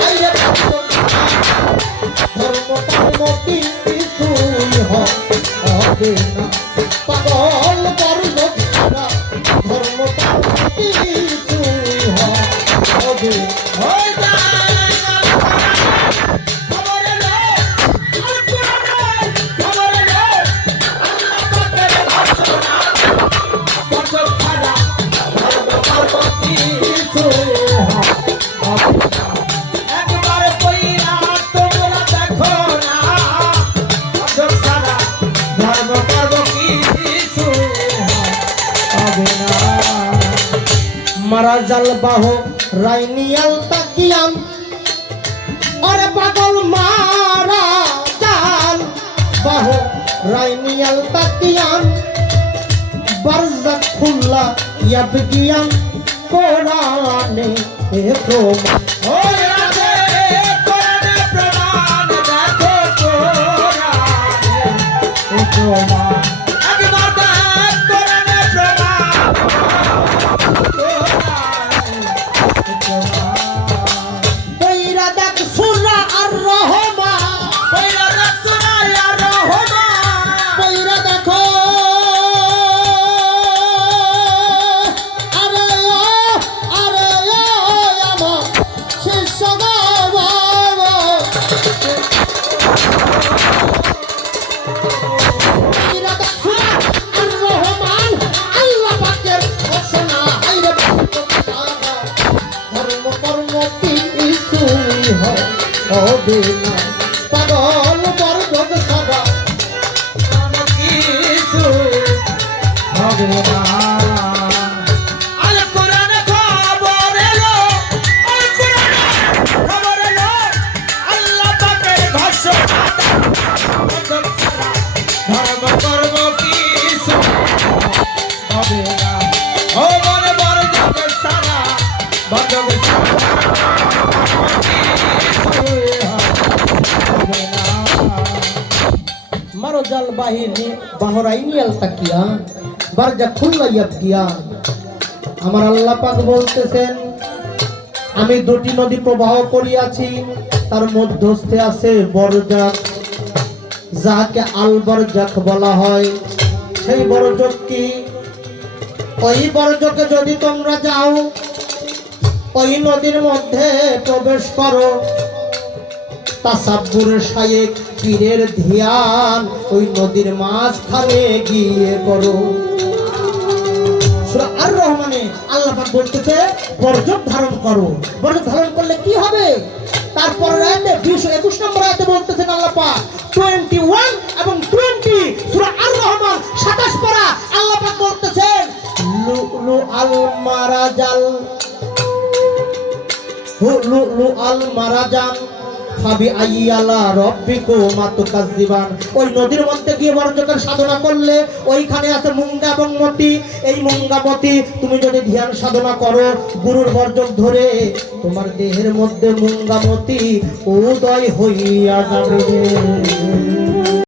আইরে ধর্ম কর্মটি কিছুই হবে না পাগল বর্জক ছাড়া ধর্ম কর্মটি কিছুই হবে না মারা জাল বাহ রাইনিয়াল তাকিয়াম ওরে পাগল মারা জাল বাহ রাইনিয়াল তাকিয়াম বারজাক খুল্লা ইয়াবগিয়াম কোরআনে এ প্রমাণ ওরে রাধে কোরআনে প্রমাণ দেখো কোরআনে এ প্রমাণ হবে না পাগল বর্জক ছাড়া কিছু হবে না মারো জাল বাহিনী বাহরাইনিয়াল তাকিয়া বারজা খুল্লাইয়াত গিয়া আমার আল্লাহ পাক বলতেছেন আমি দুটি নদী প্রবাহ করিয়াছি তার মধ্যস্থে আছে বরজাক যাকে আল বরজাক বলা হয় সেই বরজাক কি ওই বরজাকে যদি তোমরা যাও ওই নদীর মধ্যে প্রবেশ করো তাসাব্বুর শায়েক পীরের ধ্যান ওই নদীর মাঝখানে গিয়ে করো সূরা আর রহমানে আল্লাহ পাক বলতেছে বরজক ধারণ করো বরজক ধারণ করলে কি হবে তারপর আয়াতে 221 নম্বর আয়াতে বলতেছেন আল্লাহ পাক 21 এবং 20 সূরা আর রহমান 27 পারা আল্লাহ পাক বলতেছেন লুলু আল মারাজাল লুলু আল মারাজান ফাবি আইয়ালা রব্বিকুমা তুকাজ্জিবান ওই নদীর মধ্যে গিয়ে বরজকের সাধনা করলে ওইখানে আছে মুঙ্গা এবং মতি এই মুঙ্গা মতি তুমি যদি ধ্যান সাধনা করো গুরুর বরজক ধরে তোমার দেহের মধ্যে মুঙ্গা মতি উদয় হইয়া যাবে